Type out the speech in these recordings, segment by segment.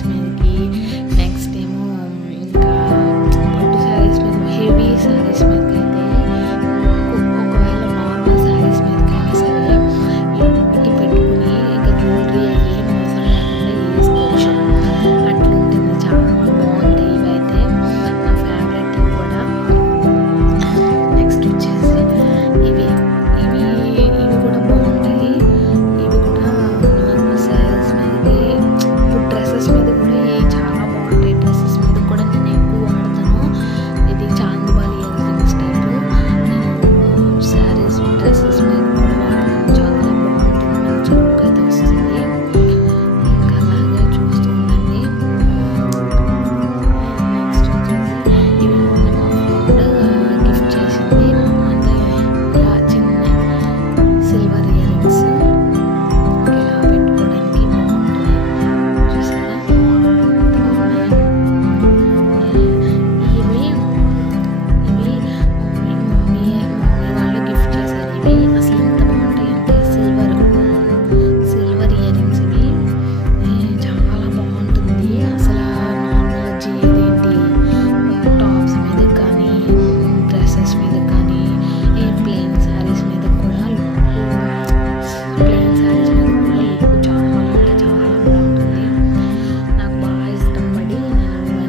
శారీస్ మీదకి, నెక్స్ట్ ఏమో ఇంకా పట్టు శారీస్ మీద, హెవీ శారీస్ మీదకి అయితే ఒకవేళ నార్మల్ శారీస్ మీదకైనా సరే ఇంటికి పెట్టుకుని ఇంకా జ్యువెలరీ ఏం అవసరం లేకుండా వేసుకోవచ్చు. అట్లుంటుంది, చాలా బాగుంటాయి ఇవైతే. నా ఫేవరెట్ ఇవి కూడా. నెక్స్ట్ వచ్చేసి ఇవి ఇవి ఇవి కూడా బాగుంటాయి. ఇవి కూడా నార్మల్ శారీస్ మీదకి, ఇప్పుడు డ్రెస్సెస్ మీద కూడా ఇవి చాలా బాగుంటాయి. డ్రెస్సెస్ మీద కూడా నేను ఎక్కువ వాడతాను. ఇది చాందిబాలి ఇయర్ రింగ్స్ టైప్. నేను శారీస్ డ్రెస్సెస్ మీద కూడా వాడతాను. చాలా బాగుంటుంది, మంచి లుక్ అయితే వస్తుంది. ఇంకా అలాగే చూస్తూ ఉండండి. నెక్స్ట్ వచ్చేసి ఇవి మొన్న మా ఫ్రెండ్ గిఫ్ట్ చేసింది. అంటే ఇలా చిన్న సిల్వర్ ఇయర్ రింగ్స్ ఇలా పెట్టుకోవడానికి బాగుంటుంది. చూసారా ఎంత బాగున్నాయో. ఇవి ఇవి మమ్మీ వాళ్ళు గిఫ్ట్ చేశారు. ఇవి అసలు ఎంత బాగుంటాయి అంటే సిల్వర్ ఇయర్ రింగ్స్. ఇవి చాలా బాగుంటుంది. అసలు నార్మల్ ఇదేంటి టాప్స్ మీద కానీ, డ్రెస్సెస్ మీద కానీ, ప్లెయిన్ శారీస్ మీద కూడా ప్లెయిన్ శారీస్ మీద కూడా లుక్ చాలా అంటే చాలా బాగుంటుంది. నాకు బాగా ఇష్టం పడి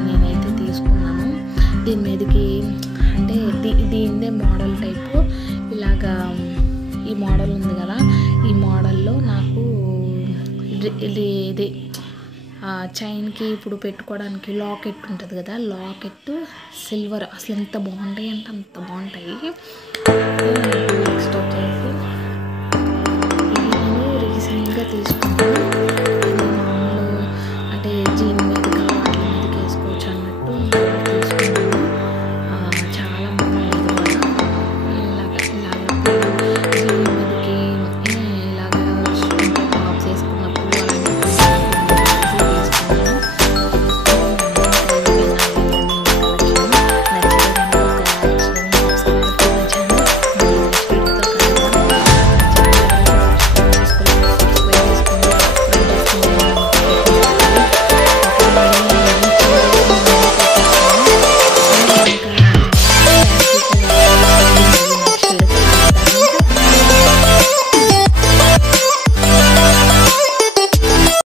నేనైతే తీసుకున్నాను. దీని మీదకి అంటే దీనిదే మోడల్ టైపు ఇలాగా ఈ మోడల్ ఉంది కదా, ఈ మోడల్లో నాకు ఇది చైన్కి ఇప్పుడు పెట్టుకోవడానికి లాకెట్ ఉంటుంది కదా, లాకెట్ సిల్వర్ అసలు ఎంత బాగుంటాయి అంటే అంత బాగుంటాయి. నెక్స్ట్ వచ్చేసి